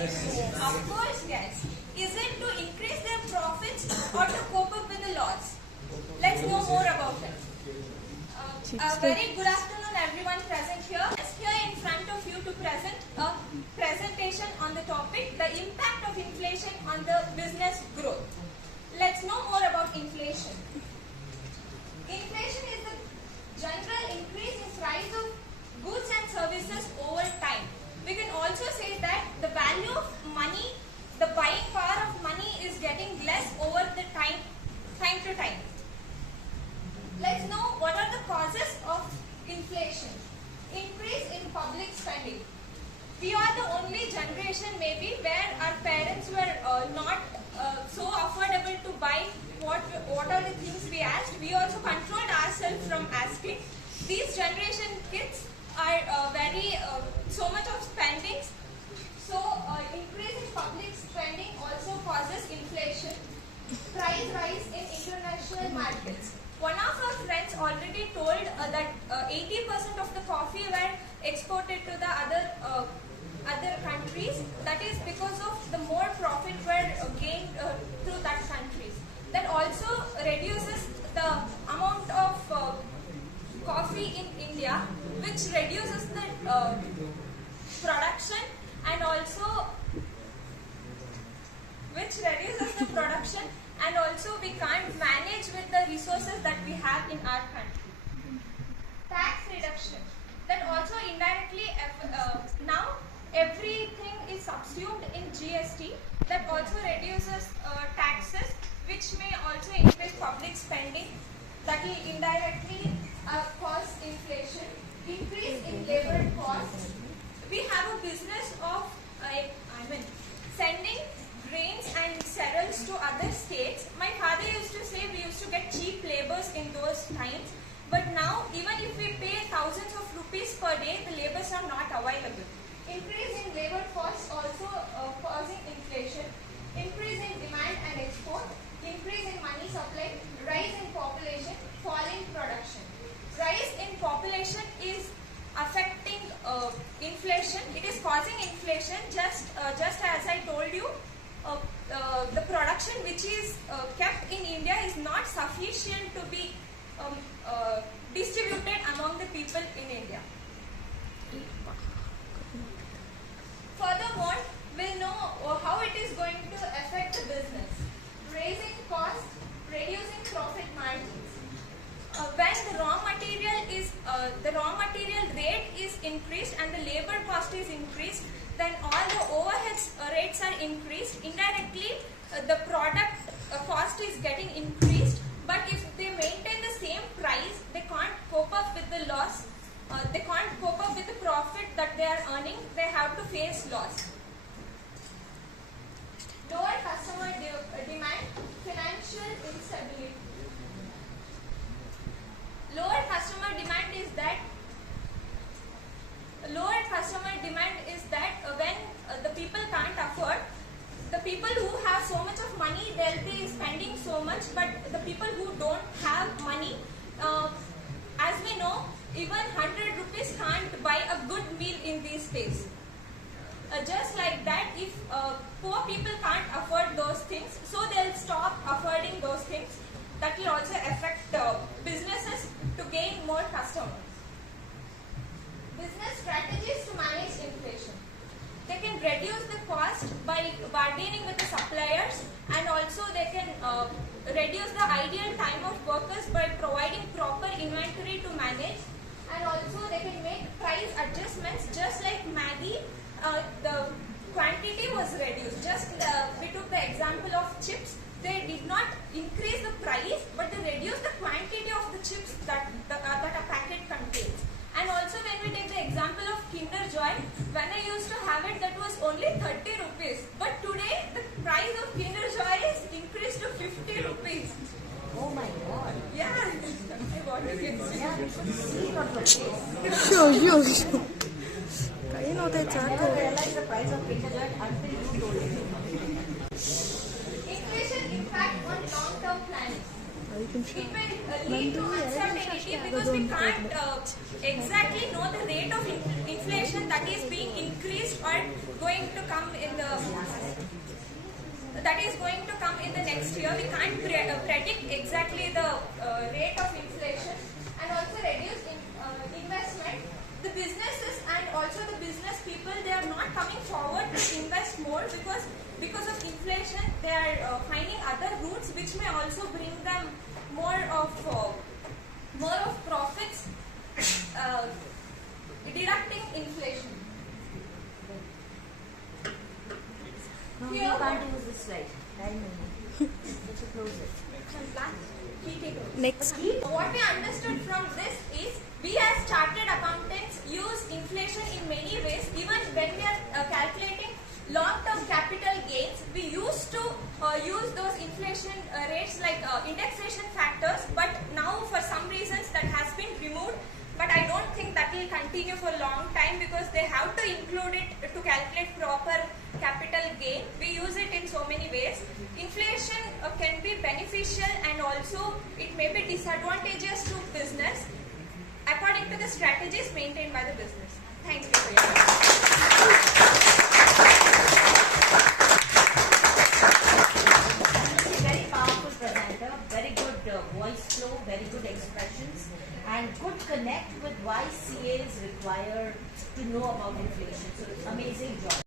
Of course, yes. Is it to increase their profits or to cope up with the loss? Let's know more about it. A very good afternoon everyone present here. Here in front of you to present a presentation on the topic, the impact of inflation on the business growth. Let's know more about inflation. Inflation is the general increase in price of goods and services over time. We can also say that the value of money, the buying power of money is getting less over the time to time. Let's know what are the causes of inflation. Increase in public spending. We are the only generation maybe where our parents were not so affordable to buy what are the things we asked. We also controlled ourselves from asking. These generation kids are so much of spending. So increase in public spending also causes inflation. Price rise in international markets. One of our friends already told that 80% of the coffee were exported to the other countries. That is because of the more profit were gained through that countries. That also reduces the amount of coffee in India, which reduces the production and also we can't manage with the resources that we have in our country. Tax reduction. That also indirectly now everything is subsumed in GST. That also reduces taxes, which may also increase public spending. That will indirectly cause inflation. Increase in labor costs. We have a business of sending grains and cereals to other states. My father used to say we used to get cheap labors in those times. But now, even if we pay thousands of rupees per day, the labors are not available. Increase in labor costs also causing inflation. Increase in demand and export. Increase in money supply. Rise in population. Fall in production. Rise in population is affecting inflation. It is causing inflation. Just as I told you, the production which is kept in India is not sufficient to be distributed among the people in India. Furthermore, we'll know how it is going to affect the business. Raising costs, reducing profit margins. When the raw material rate is increased and the labor cost is increased, then all the overheads rates are increased. Indirectly, the product cost is getting increased. But if they maintain the same price, they can't cope up with the loss. They can't cope up with the profit that they are earning. They have to face loss. Lower customer demand, financial instability. Lower customer demand is that when the people can't afford, the people who have so much of money, they'll be spending so much, but the people who don't have money, as we know, even 100 rupees can't buy a good meal in these days. Just like that, if poor people can't afford those things, so they'll stop affording those things. That will also affect businesses to gain more customers. Business strategies to manage inflation. They can reduce the cost by bargaining with the suppliers, and also they can reduce the ideal time of workers by providing proper inventory to manage, and also they can make price adjustments. Just like Maggi, the quantity was reduced. We took the example of chips. They did not increase the price, but they reduced the quantity of the chips that a packet contains. And also when we take the example of Kinder Joy, when I used to have it, that was only 30 rupees. But today, the price of Kinder Joy is increased to 50 rupees. Oh my God. Yeah. I want to get sick. Yeah, we should see it on the face. Sure. I don't realize the price of Kinder Joy until you told me. Inflation impact on long-term planning. it may lead to uncertainty because we can't exactly know the rate of inflation that is being increased or going to come in the next year. We can't predict exactly the rate of inflation, and also reduce investment. The businesses and also the business people, they are not coming forward to invest more because of inflation. They are finding other routes which may also bring them more of profits, deducting inflation. No, we Here, can't use this slide. Time only. Let's close it. Next. What we understood from this is we as chartered accountants use inflation in many ways. Even when we are calculating long-term capital gains, we used to use those inflation rates like indexation factors, but now for some reasons that has been removed. But I don't think that will continue for a long time because they have to include it to calculate proper capital gain. We use it in so many ways. Inflation can be beneficial and also it may be disadvantageous to business according to the strategies maintained by the business. Thank you for your attention. Very powerful presenter, very good voice flow, very good expressions, and good connect with why CAs require to know about inflation. So amazing job.